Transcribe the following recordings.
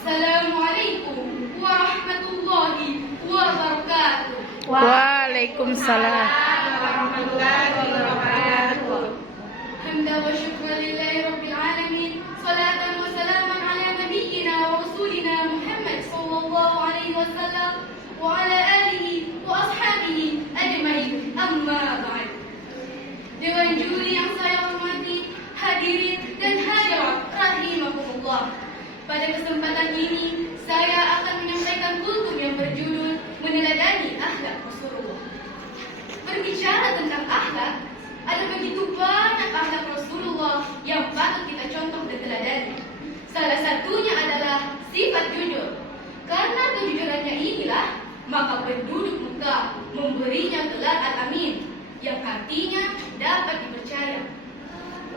Assalamualaikum warahmatullahi wabarakatuh. Waalaikumsalam warahmatullahi wabarakatuh. Hamdan wa syukran lillahi rabbil alamin. Salatan wa salaman ala nabiyyina wa rasulina Muhammad sallallahu alaihi wasallam wa ala alihi wa ashabihi ajmain. Amma ba'd. Dewan juri yang saya hormati, hadirin dan hadirat rahimakumullah. Pada kesempatan ini, saya akan menyampaikan kultum yang berjudul Meneladani Akhlak Rasulullah. Berbicara tentang akhlak, ada begitu banyak akhlak Rasulullah yang patut kita contoh dan teladani. Salah satunya adalah sifat jujur. Karena kejujurannya inilah, maka penduduk Mekah memberinya gelar Al-Amin, yang artinya dapat dipercaya.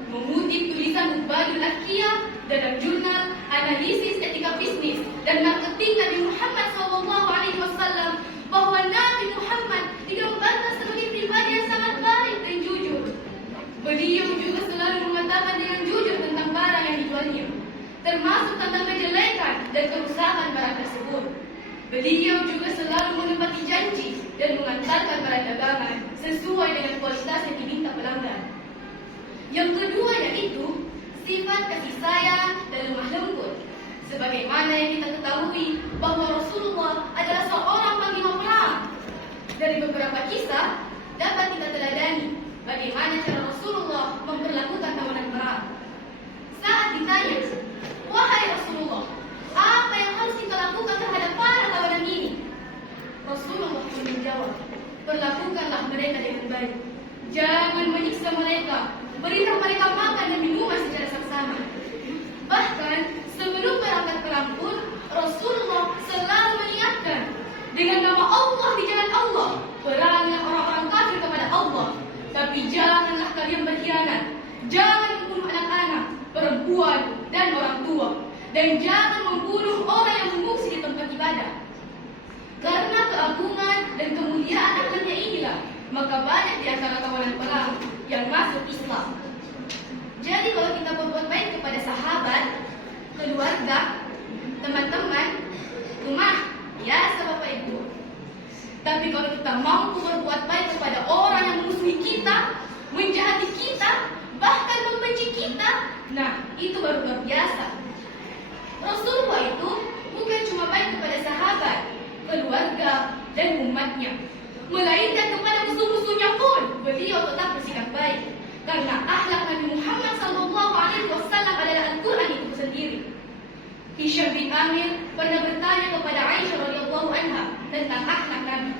Mengutip tulisan Ubadul Akiyah dalam jurnal Analisis Etika Bisnis dan Marketing Nabi Muhammad SAW, bahwa Nabi Muhammad digambarkan sebagai pribadi yang sangat baik dan jujur. Beliau juga selalu mengatakan dengan jujur tentang barang yang dijualnya, termasuk tentang kejelekan dan kerusakan barang tersebut. Beliau juga selalu menepati janji dan mengantarkan barang dagangan sesuai dengan kualitas yang diminta pelanggan. Yang kedua yaitu sifat kasih sayang dan lemah lembut. Sebagaimana yang kita ketahui bahwa Rasulullah adalah seorang panglima perang. Dari beberapa kisah dapat kita teladani bagaimana cara Rasulullah memperlakukan tawanan perang. Saat ditanya, "Wahai Rasulullah, apa yang harus kita lakukan terhadap para tawanan ini?" Rasulullah pun menjawab, "Perlakukanlah mereka dengan baik. Jangan menyiksa mereka. Berikan mereka makan dan minuman secara saksama." Bahkan sebelum berangkat perang pun Rasulullah selalu mengingatkan, "Dengan nama Allah di jalan Allah, perangilah orang-orang kafir kepada Allah. Tapi janganlah kalian berkhianat. Jangan membunuh anak-anak, perempuan, dan orang tua. Dan jangan membunuh orang yang mengungsi di tempat ibadah." Karena keagungan dan kemuliaan akhlaknya inilah, maka banyak di antara tawanan perang yang masuk Islam. Jadi kalau kita berbuat baik kepada sahabat, keluarga, teman-teman, rumah, biasa Bapak Ibu. Tapi kalau kita mampu berbuat baik kepada orang yang memusuhi kita, menjahati kita, bahkan membenci kita, nah itu baru luar biasa. Rasulullah itu bukan cuma baik kepada sahabat, keluarga, dan umatnya, melainkan kepada musuh-musuhnya pun beliau tetap bersikap baik. Karena akhlak Nabi Muhammad SAW adalah Al-Quran itu sendiri. Hisham bin Amir pernah bertanya kepada Aisyah radhiyallahu anha tentang akhlak Nabi.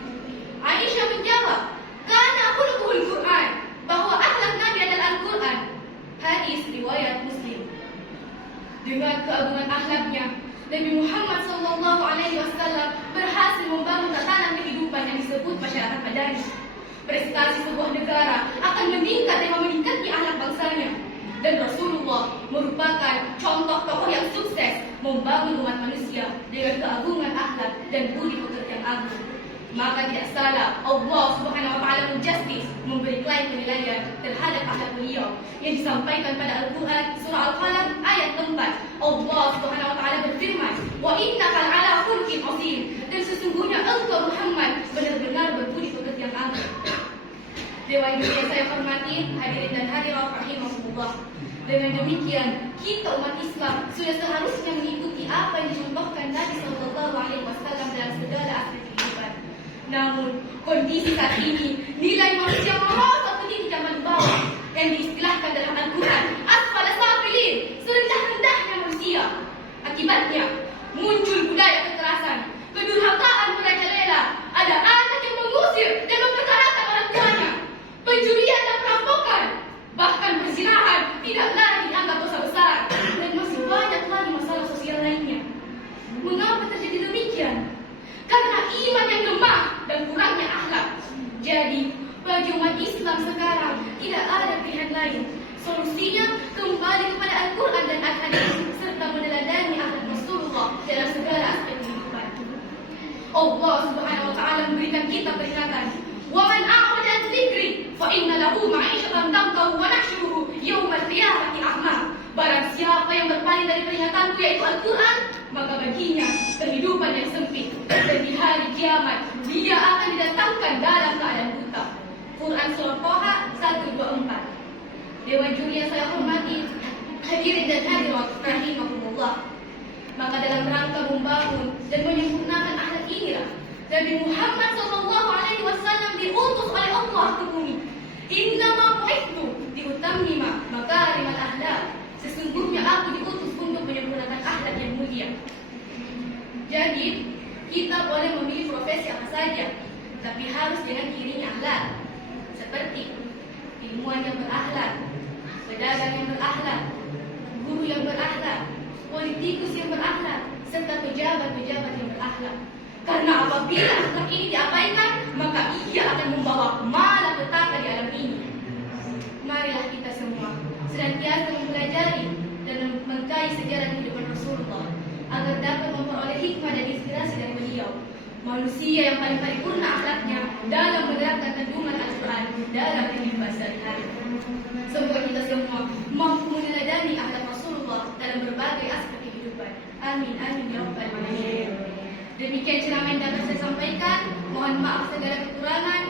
Aisyah menjawab, "Kana khuluquhul Quran," bahwa akhlak Nabi adalah Al-Quran. Hadis riwayat Muslim. Dengan keagungan akhlaknya, Nabi Muhammad SAW berhasil membangun tatanan kehidupan yang disebut masyarakat madani. Prestasi sebuah negara akan meningkat dengan meningkatnya akhlak bangsanya. Dan Rasulullah merupakan contoh tokoh yang sukses membangun umat manusia dengan keagungan akhlak dan budi pekerti yang agung. Maka tidak salah Allah Subhanahu wa taala menjustis memberi penilaian terhadap akhlak beliau yang disampaikan pada Al-Quran surah Al-Qalam ayat 4. Allah Subhanahu wa taala berfirman, "Wa innaka la'ala khuluqin 'azim," dan sesungguhnya engkau Muhammad benar-benar berbudi pekerti yang agung. Dewan juri yang saya hormati, hadirin dan hadirat rahimahullah. Dengan demikian, kita umat Islam sudah seharusnya mengikuti apa yang dicontohkan Nabi SAW dalam segala aspek kehidupan. Namun, kondisi saat ini, nilai manusia merosot ke titik zaman bawah yang diistilahkan dalam Al-Quran asfala safilin, serendah-rendahnya manusia. Akibatnya, muncul budaya kekerasan, kedurhakaan merajalela, ada anak yang mengusir dan memperkarakan orang tuanya, pencurian dan perampokan, bahkan perzinahan tidak lagi dianggap dosa besar, dan masih banyak lagi masalah sosial lainnya. Mengapa terjadi demikian? Karena iman yang lemah dan kurangnya akhlak. Jadi, bagi umat Islam sekarang tidak ada pilihan lain. Solusinya kembali kepada Al-Quran dan Al-Hadis serta meneladani akhlak Rasulullah dalam segala aspek kehidupan. Allah Subhanahu wa taala memberikan kita peringatan, "Wa man a'rada an dzikri fa inna lahu ma'isyatan dhanka wa nahsyuruhu yaumal qiyamati a'ma." Barang siapa yang berpaling lain dari peringatanku yaitu Al-Quran, maka baginya kehidupan yang sempit. Dan di hari kiamat dia akan didatangkan dalam keadaan buta. Quran Surah Toha 124. Dewan juri yang saya hormati, hadirin dan hadirat rahimakumullah. Maka dalam rangka membangun dan menyempurnakan akhlak inilah Nabi Muhammad SAW diutus oleh Allah ke bumi. Innama bu'ithtu liutammima makarimal akhlak. Sesungguhnya aku diutus untuk menyempurnakan akhlak yang mulia. Jadi, kita boleh memilih profesi apa saja, tapi harus dengan diiringi akhlak. Seperti ilmuwan yang berakhlak, pedagang yang berakhlak, guru yang berakhlak, politikus yang berakhlak, serta pejabat-pejabat yang berakhlak. Karena apabila akhlak ini diabaikan, maka ia akan membawa malapetaka di alam ini. Marilah kita semua senantiasa mempelajari dan mengkaji sejarah kehidupan Rasulullah agar dapat memperoleh hikmah dan inspirasi dari beliau, manusia yang paling paripurna akhlaknya dalam menerapkan kandungan Al-Quran dalam kehidupan sehari-hari. Semoga kita semua mampu meneladani akhlak Rasulullah dalam berbagai aspek kehidupan. Amin, amin ya rabbal alamin. Demikian ceramah yang dapat saya sampaikan. Mohon maaf segala kekurangan.